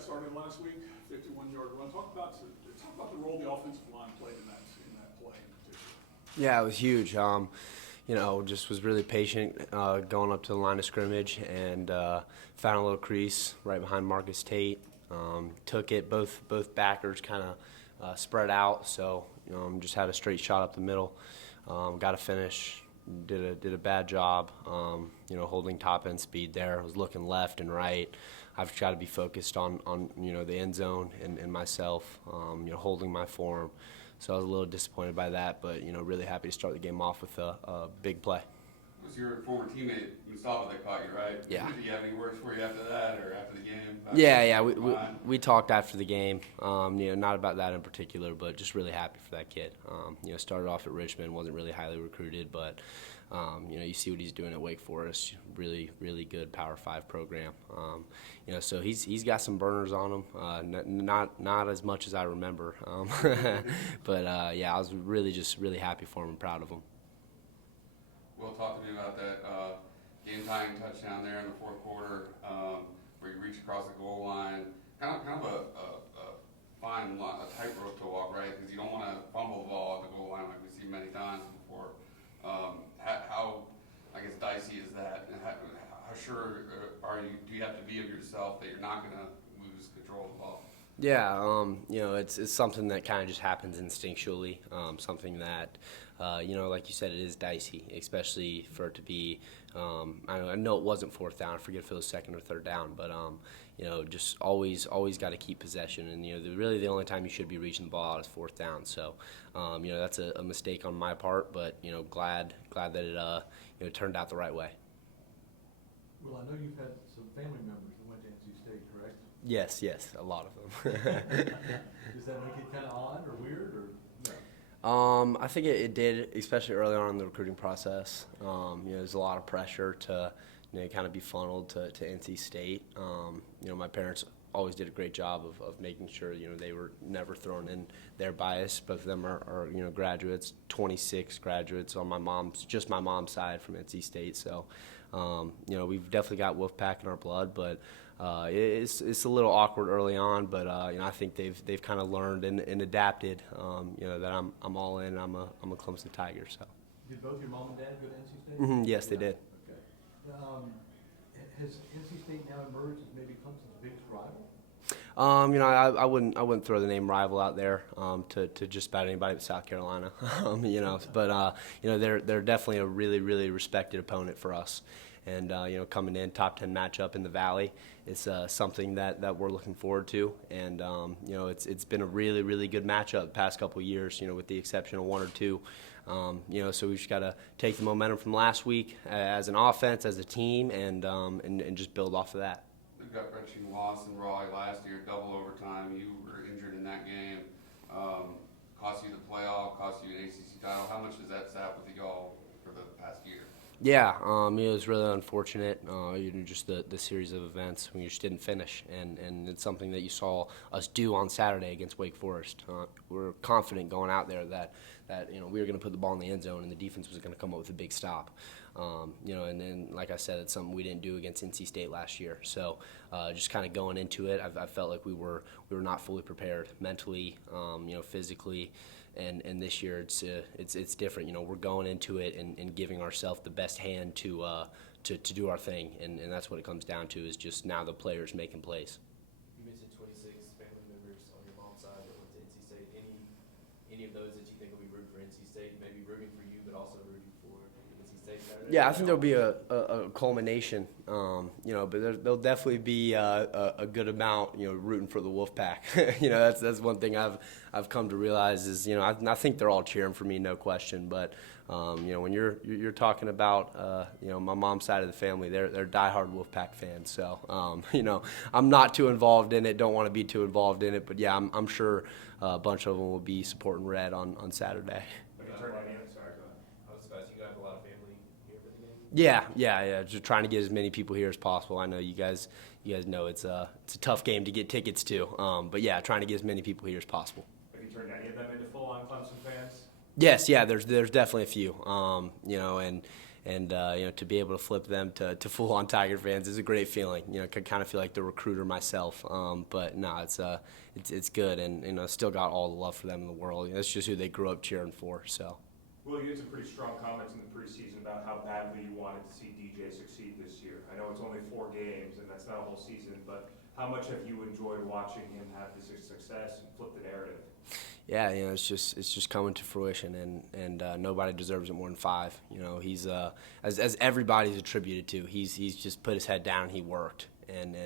got started last week, 51-yard run. Talk about the role the offensive line played in that play in particular. Yeah, it was huge. Just was really patient going up to the line of scrimmage and found a little crease right behind Marcus Tate. Took it, both backers kind of spread out, so just had a straight shot up the middle. Got a finish. Did a bad job, holding top end speed there. I was looking left and right. I've tried to be focused on the end zone and myself, holding my form. So I was a little disappointed by that, but really happy to start the game off with a big play. It was your former teammate Mafah that caught you, right? Yeah. Did you have any words for you after that or after the game? Yeah. We talked after the game. Not about that in particular, but just really happy for that kid. Started off at Richmond, wasn't really highly recruited, but you see what he's doing at Wake Forest. Really, really good Power 5 program. So he's got some burners on him. Not as much as I remember, but I was really happy for him and proud of him. Will, talk to me about that game-tying touchdown there in the fourth quarter, where you reach across the goal line. Kind of a fine line, a tightrope to walk, right? Because you don't want to fumble the ball at the goal line like we've seen many times before. How dicey is that? And how sure are you? Do you have to be of yourself that you're not going to lose control of the ball? Yeah, it's something that kind of just happens instinctually. Something that, like you said, it is dicey, especially for it to be. I know it wasn't fourth down. I forget if it was second or third down, but just always got to keep possession. And really the only time you should be reaching the ball out is fourth down. So, that's a mistake on my part, but glad that it turned out the right way. Well, I know you've had some family members that went to NC State, correct? Yes, a lot of them. Does that make it kind of odd or weird, or no? I think it did, especially early on in the recruiting process. There's a lot of pressure to kind of be funneled to NC State. My parents always did a great job of making sure they were never thrown in their bias. Both of them are graduates, 26 graduates on my mom's side from NC State. So we've definitely got Wolfpack in our blood, but it's a little awkward early on, but I think they've kind of learned and adapted. That I'm all in. I'm a Clemson Tiger. So. Did both your mom and dad go to NC State? Mm-hmm, yes, they did. Okay. Has NC State now emerged as maybe Clemson's biggest rival? I wouldn't throw the name rival out there to just about anybody but South Carolina. But they're definitely a really, really respected opponent for us. And coming in top 10 matchup in the Valley, it's something that we're looking forward to. And it's been a really, really good matchup the past couple of years. With the exception of one or two. So we've just got to take the momentum from last week as an offense, as a team, and just build off of that. The gut-wrenching loss in Raleigh last year, double overtime. You were injured in that game. Cost you the playoff, cost you an ACC title. How much does that sap with y'all for the past year? Yeah, it was really unfortunate. Just the series of events when you just didn't finish, and it's something that you saw us do on Saturday against Wake Forest. We were confident going out there that we were going to put the ball in the end zone and the defense was going to come up with a big stop. And then like I said, it's something we didn't do against NC State last year. So just kind of going into it, I felt like we were not fully prepared mentally, physically. And this year it's different. We're going into it and giving ourselves the best hand to do our thing, and that's what it comes down to is just now the players making plays. You mentioned 26 family members on your mom's side that went to NC State. Any of those that you think will be rooting for NC State, maybe rooting for you, but also rooting for NC State Saturday? Yeah, I think there'll be a culmination, but there'll definitely be a good amount, rooting for the Wolfpack. That's one thing I've come to realize is, I think they're all cheering for me, no question. But when you're talking about, my mom's side of the family, they're diehard Wolfpack fans. So, I'm not too involved in it. Don't want to be too involved in it. But yeah, I'm sure a bunch of them will be supporting Red on Saturday. Yeah. Just trying to get as many people here as possible. I know you guys know it's a tough game to get tickets to. But yeah, trying to get as many people here as possible. Have you turned any of them into full-on Clemson fans? Yes, yeah. There's definitely a few. and to be able to flip them to full-on Tiger fans is a great feeling. I kind of feel like the recruiter myself, but no, it's good, and still got all the love for them in the world. That's just who they grew up cheering for. So. Well, you had some pretty strong comments in the preseason about how badly you wanted to see DJ succeed this year. I know it's only 4 games, and that's not a whole season, but how much have you enjoyed watching him have this success and flip the narrative? Yeah, it's just coming to fruition, and nobody deserves it more than 5. He's as everybody's attributed to. He's just put his head down and he worked, and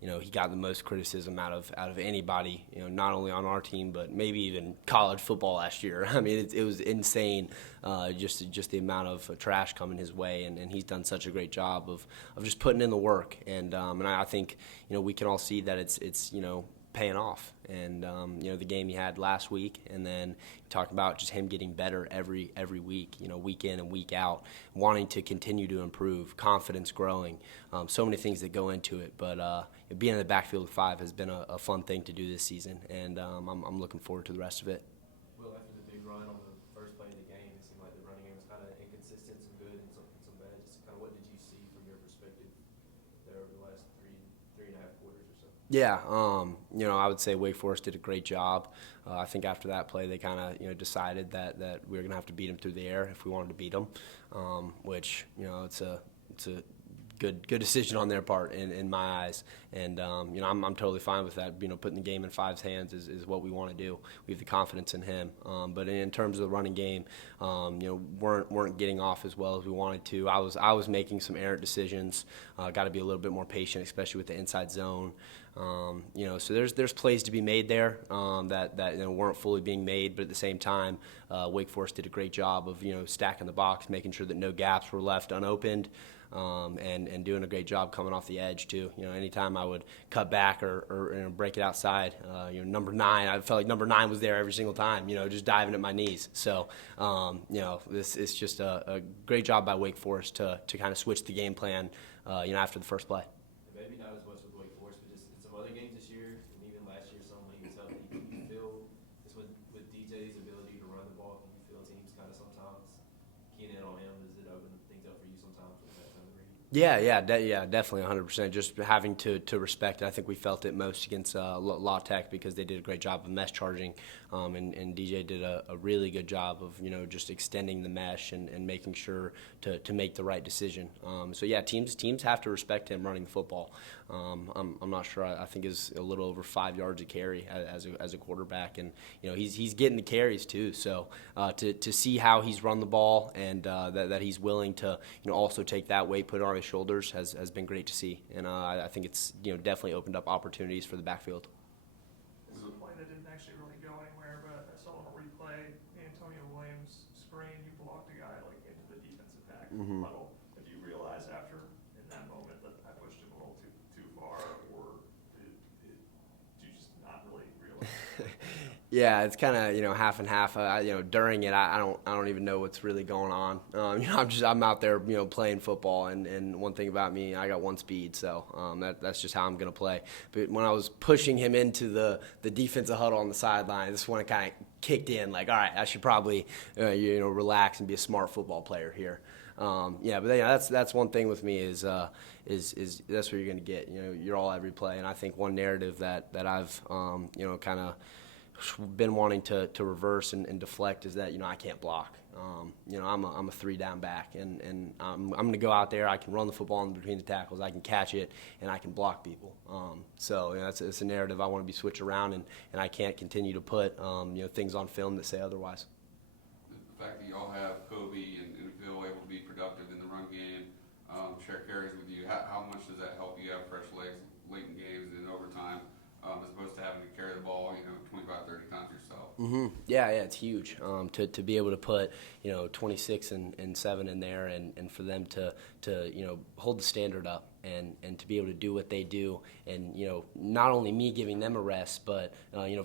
he got the most criticism out of anybody. Not only on our team, but maybe even college football last year. I mean, it was insane, just the amount of trash coming his way, and he's done such a great job of just putting in the work, and I think we can all see that it's paying off. And the game he had last week, and then talk about just him getting better every week, week in and week out, wanting to continue to improve, confidence growing, so many things that go into it. But being in the backfield with 5 has been a fun thing to do this season, and I'm looking forward to the rest of it. Well, after the big run on the first play of the game, it seemed like the running game was kind of inconsistent, some good and some bad. Just kind of what did you see from your perspective there over the last three and a half quarters or so? Yeah, I would say Wake Forest did a great job. I think after that play, they kind of decided that we were going to have to beat them through the air if we wanted to beat them, which it's a good decision on their part in my eyes, and I'm totally fine with that. Putting the game in 5's hands is what we want to do. We have the confidence in him, but in terms of the running game, weren't getting off as well as we wanted to. I was making some errant decisions. Got to be a little bit more patient, especially with the inside zone. So there's plays to be made there that weren't fully being made, but at the same time, Wake Forest did a great job of stacking the box, making sure that no gaps were left unopened. And doing a great job coming off the edge too. Anytime I would cut back or break it outside, number 9, I felt like number 9 was there every single time. Just diving at my knees. So, this is just a great job by Wake Forest to kind of switch the game plan, after the first play. Maybe not as much with Wake Forest, but just in some other games this year, and even last year, some when he was healthy. Can you feel just with DJ's ability to run the ball? Can you feel teams kind of sometimes keying in on him? Does it open things up for you sometimes with that kind of read? Yeah, definitely 100%. Just having to respect it. I think we felt it most against La Tech because they did a great job of mesh charging, and DJ did a really good job of just extending the mesh and making sure to make the right decision. So yeah, teams have to respect him running the football. I'm not sure. I think is a little over 5 yards a carry as a quarterback, and he's getting the carries too. So to see how he's run the ball and that he's willing to also take that weight, put it on his shoulders has been great to see, and I think it's definitely opened up opportunities for the backfield. This is a play that didn't actually really go anywhere, but I saw on a replay, Antonio Williams screen, you blocked a guy into the defensive back huddle. Did you realize after in that moment that I pushed him a little too far, or did you just not really realize? Yeah, it's kind of half and half. During it, I don't even know what's really going on. I'm out there playing football, and one thing about me, I got one speed, so that's just how I'm gonna play. But when I was pushing him into the defensive huddle on the sideline, this one kind of kicked in. Like, all right, I should probably relax and be a smart football player here. But that's one thing with me is that's what you're gonna get. You're all every play, and I think one narrative that I've kind of been wanting to reverse and deflect is that I can't block. I'm a 3-down back, and I'm going to go out there. I can run the football in between the tackles. I can catch it, and I can block people. It's a narrative I want to be switched around, and I can't continue to put things on film that say otherwise. The fact that y'all have Kobe and Phil able to be productive in the run game, share carries with you, how much does that help you have fresh legs late in games and in overtime, as opposed to having to carry the ball 25, 30 times yourself? Mm-hmm. Yeah, it's huge to be able to put 26 and 7 in there, and for them to hold the standard up and to be able to do what they do, and not only me giving them a rest, but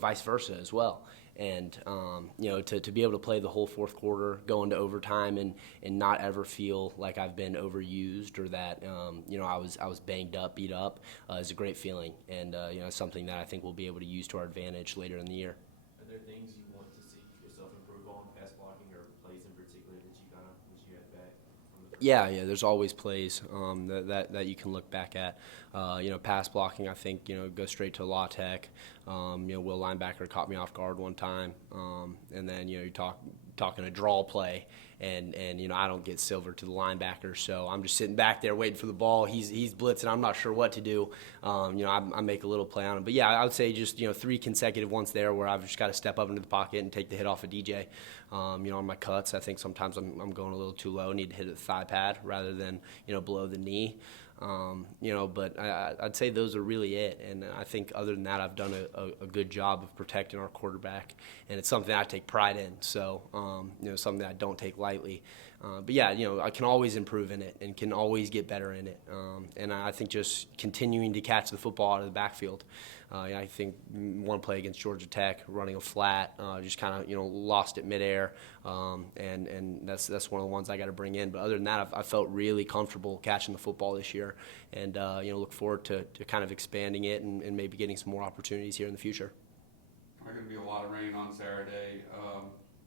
vice versa as well. And to be able to play the whole fourth quarter, go into overtime, and not ever feel like I've been overused or that I was banged up, beat up, is a great feeling, and something that I think we'll be able to use to our advantage later in the year. Are there things you want to see yourself improve on, pass blocking, or plays in particular that you had back from the Yeah, there's always plays that you can look back at. Pass blocking, I think, go straight to law tech. Will linebacker caught me off guard one time. And then, you're talking a draw play, and I don't get silver to the linebacker, so I'm just sitting back there waiting for the ball. He's blitzing. I'm not sure what to do. I make a little play on him. But, yeah, I would say just, 3 consecutive ones there where I've just got to step up into the pocket and take the hit off of DJ. On my cuts, I think sometimes I'm going a little too low. I need to hit the thigh pad rather than, below the knee. But I'd say those are really it. And I think other than that, I've done a good job of protecting our quarterback. And it's something I take pride in. So, something that I don't take lightly. But yeah, I can always improve in it and can always get better in it. And I think just continuing to catch the football out of the backfield. I think one play against Georgia Tech, running a flat, just kind of lost it midair, and that's one of the ones I got to bring in. But other than that, I felt really comfortable catching the football this year, and look forward to kind of expanding it and maybe getting some more opportunities here in the future. There's going to be a lot of rain on Saturday.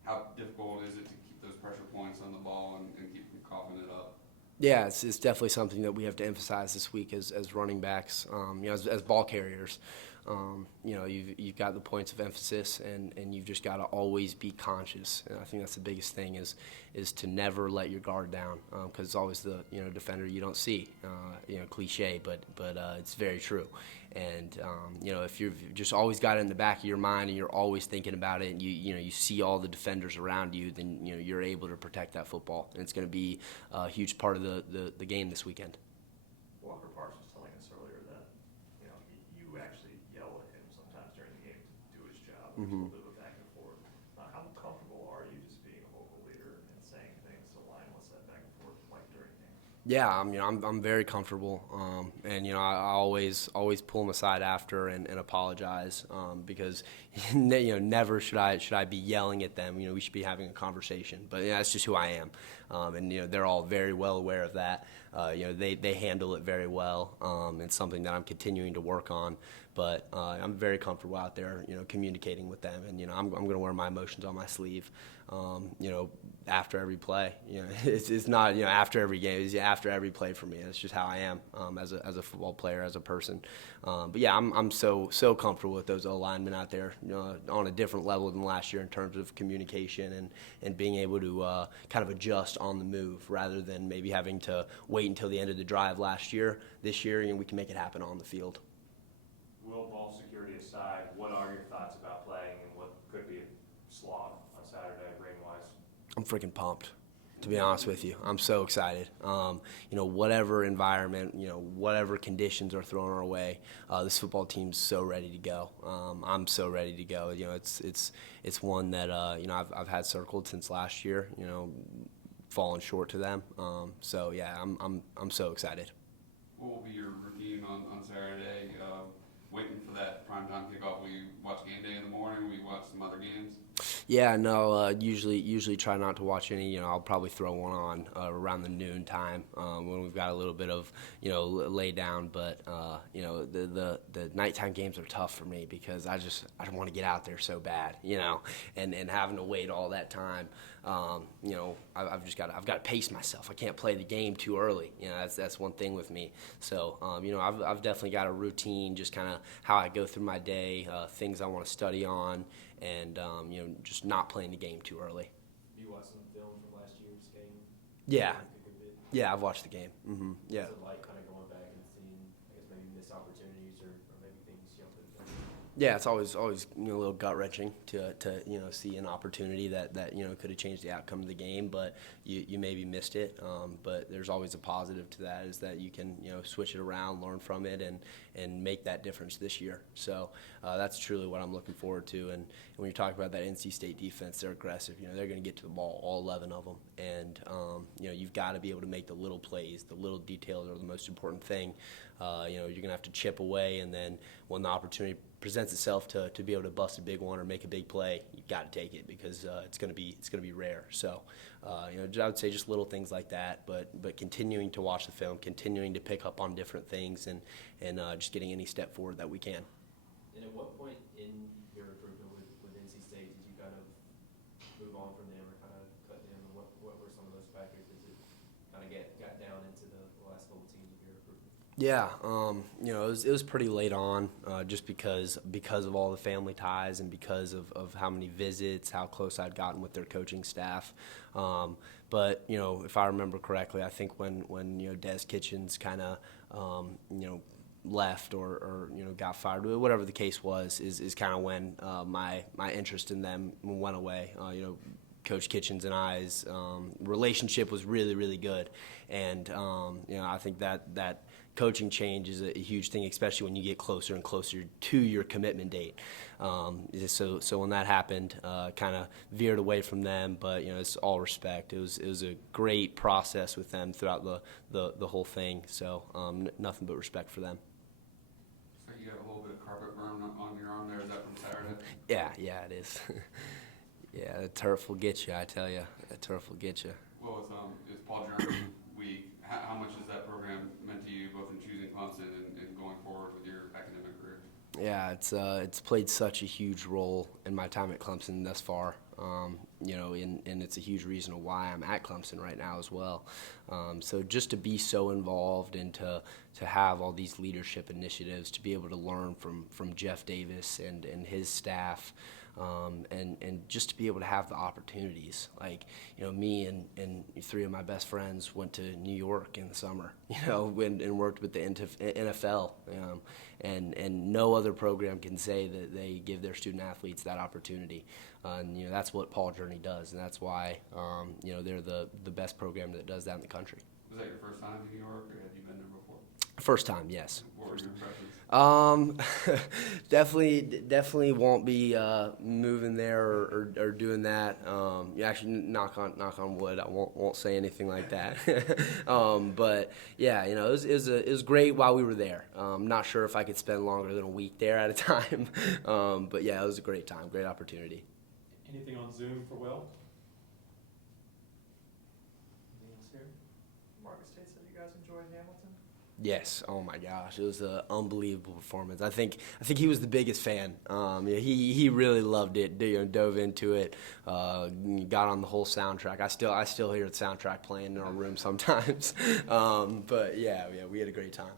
How difficult is it to keep those pressure points on the ball and keep coughing it up? Yeah, it's definitely something that we have to emphasize this week as running backs, as ball carriers. You've got the points of emphasis, and you've just got to always be conscious. And I think that's the biggest thing is to never let your guard down, because it's always the defender you don't see. Cliche, but it's very true. And if you've just always got it in the back of your mind and you're always thinking about it, and you see all the defenders around you, then you're able to protect that football, and it's going to be a huge part of the game this weekend. Walker Parks was telling us earlier that you actually yell at him sometimes during the game to do his job. There's a little bit of a back and forth. How comfortable are you just being a vocal leader and saying things to line what's that back and forth like during games? Yeah, I'm very comfortable, and I always pull them aside after and apologize, because never should I be yelling at them. We should be having a conversation. But that's just who I am, and they're all very well aware of that. They handle it very well. It's something that I'm continuing to work on. But I'm very comfortable out there, communicating with them, and I'm going to wear my emotions on my sleeve, after every play. It's not after every game. It's after every play for me. It's just how I am as a football player, as a person. But yeah, I'm so comfortable with those O-linemen out there, on a different level than last year in terms of communication and being able to kind of adjust on the move rather than maybe having to wait until the end of the drive last year. This year, we can make it happen on the field. Will, ball security aside, what are your thoughts about playing and what could be a slog on Saturday, rain-wise? I'm freaking pumped, to be honest with you. I'm so excited. Whatever environment, whatever conditions are thrown our way, this football team's so ready to go. I'm so ready to go. It's one that I've had circled since last year. Falling short to them. So yeah, I'm so excited. What will be your routine on Saturday? Waiting for that primetime kickoff? Will you watch game day in the morning? Will you watch some other games? Yeah, no. Usually try not to watch any. I'll probably throw one on around the noon time when we've got a little bit of lay down. But the nighttime games are tough for me because I don't want to get out there so bad. And having to wait all that time. I've got to pace myself. I can't play the game too early. That's one thing with me. So I've definitely got a routine, just kind of how I go through my day, things I want to study on, and just not playing the game too early. You watched some film from last year's game? Yeah. Yeah, I've watched the game. Mm-hmm. Yeah. What's it like kind of going back and seeing, I guess, maybe missed opportunities or maybe things you don't put in? Yeah, it's always a little gut wrenching to see an opportunity that could have changed the outcome of the game, but you maybe missed it. But there's always a positive to that, is that you can switch it around, learn from it, and make that difference this year. So that's truly what I'm looking forward to. And when you talk about that NC State defense, they're aggressive. They're going to get to the ball, all 11 of them, and you've got to be able to make the little plays. The little details are the most important thing. You're going to have to chip away, and then when the opportunity presents itself to be able to bust a big one or make a big play, you got to take it, because it's going to be rare. So I would say just little things like that, but continuing to watch the film, continuing to pick up on different things, and just getting any step forward that we can. And at what point in your recruitment with NC State did you kind of move on from them or kind of cut them? And what were some of those factors? Did it kind of get Yeah, it was pretty late on, just because of all the family ties and because of how many visits, how close I'd gotten with their coaching staff. But if I remember correctly, I think when Des Kitchens kind of left or got fired, whatever the case was, is kind of when my interest in them went away. Coach Kitchens and I's relationship was really, really good, and I think that coaching change is a huge thing, especially when you get closer and closer to your commitment date. So when that happened, kind of veered away from them, but it's all respect. It was a great process with them throughout the whole thing. So nothing but respect for them. So you got a little bit of carpet burn on your arm there. Is that from Saturday? Yeah, it is. Yeah, the turf will get you, I tell you. The turf will get you. Well, it's Paul Journey week. How much has that program meant to you, both in choosing Clemson and going forward with your academic career? Yeah, it's played such a huge role in my time at Clemson thus far. And it's a huge reason why I'm at Clemson right now as well. So just to be so involved and to have all these leadership initiatives, to be able to learn from Jeff Davis and his staff, and just to be able to have the opportunities. Like, me and three of my best friends went to New York in the summer, and worked with the NFL. And no other program can say that they give their student athletes that opportunity. And that's what Paul Journey does, and that's why they're the best program that does that in the country. Was that your first time in New York, or had you been there before? First time, yes. What were your impressions? Definitely won't be moving there or doing that. Actually, knock on wood. I won't say anything like that. But yeah, it was great while we were there. Not sure if I could spend longer than a week there at a time. But yeah, it was a great time, great opportunity. Anything on Zoom for Will? Anything else here? Marcus Tate said you guys enjoyed Hamilton. Yes. Oh my gosh, it was an unbelievable performance. I think he was the biggest fan. He really loved it. Dove into it. Got on the whole soundtrack. I still hear the soundtrack playing in our room sometimes. But yeah, we had a great time.